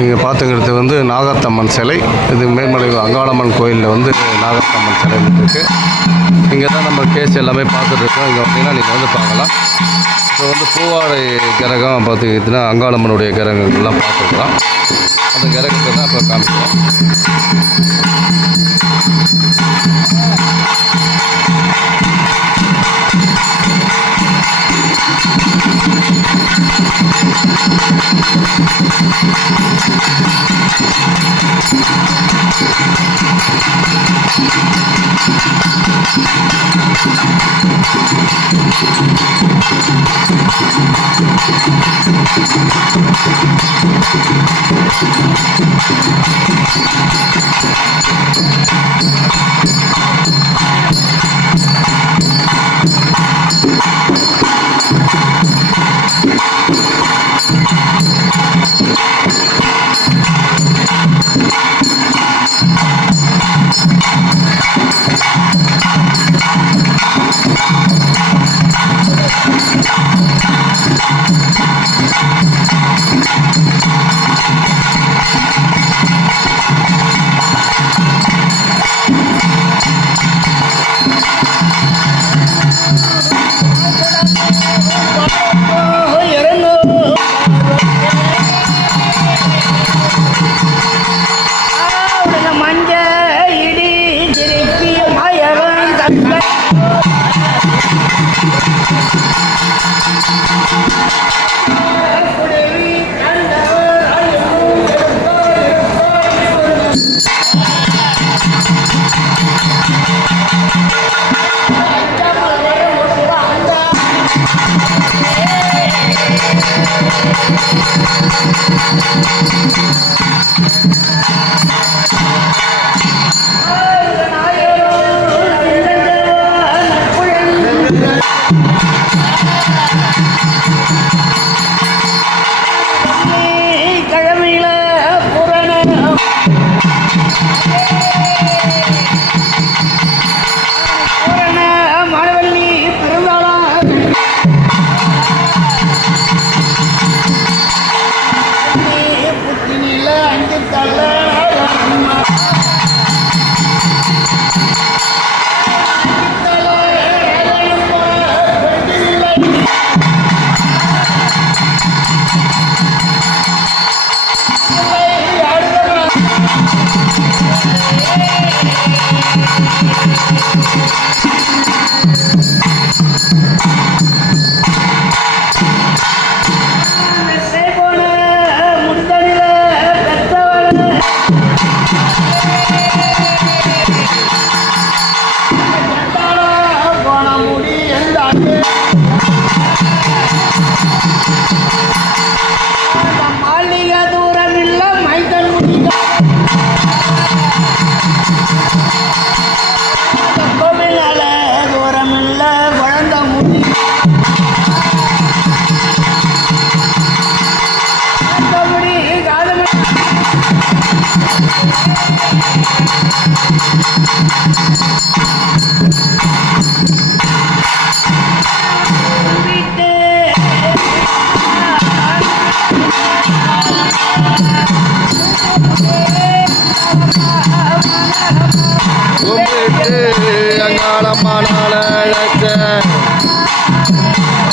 நீங்கள் பார்த்துக்கிறது வந்து நாகத்தம்மன் சிலை. இது மேல்மலை அங்காளம்மன் கோயிலில் வந்து நாகத்தம்மன் சிலை இருக்குது. இங்கே தான் நம்ம கேஸ் எல்லாமே பார்த்துட்ருக்கோம். இங்கே வந்தீங்கன்னா நீங்கள் வந்து பார்க்கலாம். இப்போ வந்து பூவாடை கிரகம் பார்த்துக்கிட்டிங்கன்னா அங்காளம்மனுடைய கிரகங்கள்லாம் பார்த்துருக்கலாம். அந்த கிரகத்தை தான் இப்போ காமிக்கிறோம்.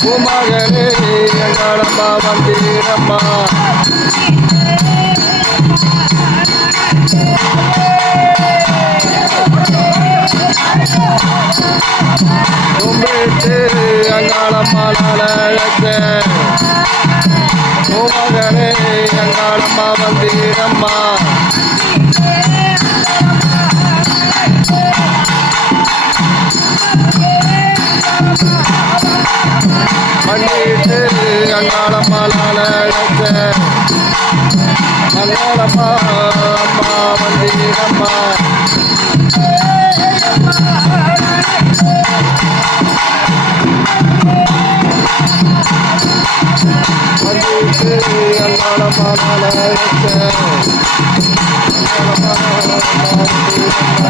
பூமகளே எங்களம்மா வந்தீரம்மா கும்பிட்டு எங்களம்மா நாளழக்க பூமகளே எங்களம்மா வந்தீரம்மா பண்ணிட்டு அங்காளம்மா நாளழக்க அங்காளம்மா அம்மா வந்தீரம்மா பண்ணிட்டு அங்காளம்மா நாளழக்க அங்காளம்மா வந்தீரம்மா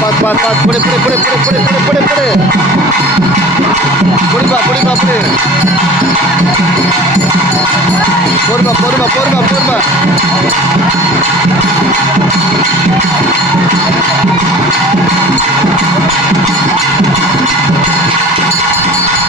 பாத்து புடி புடிப்பா புடி பொறுமா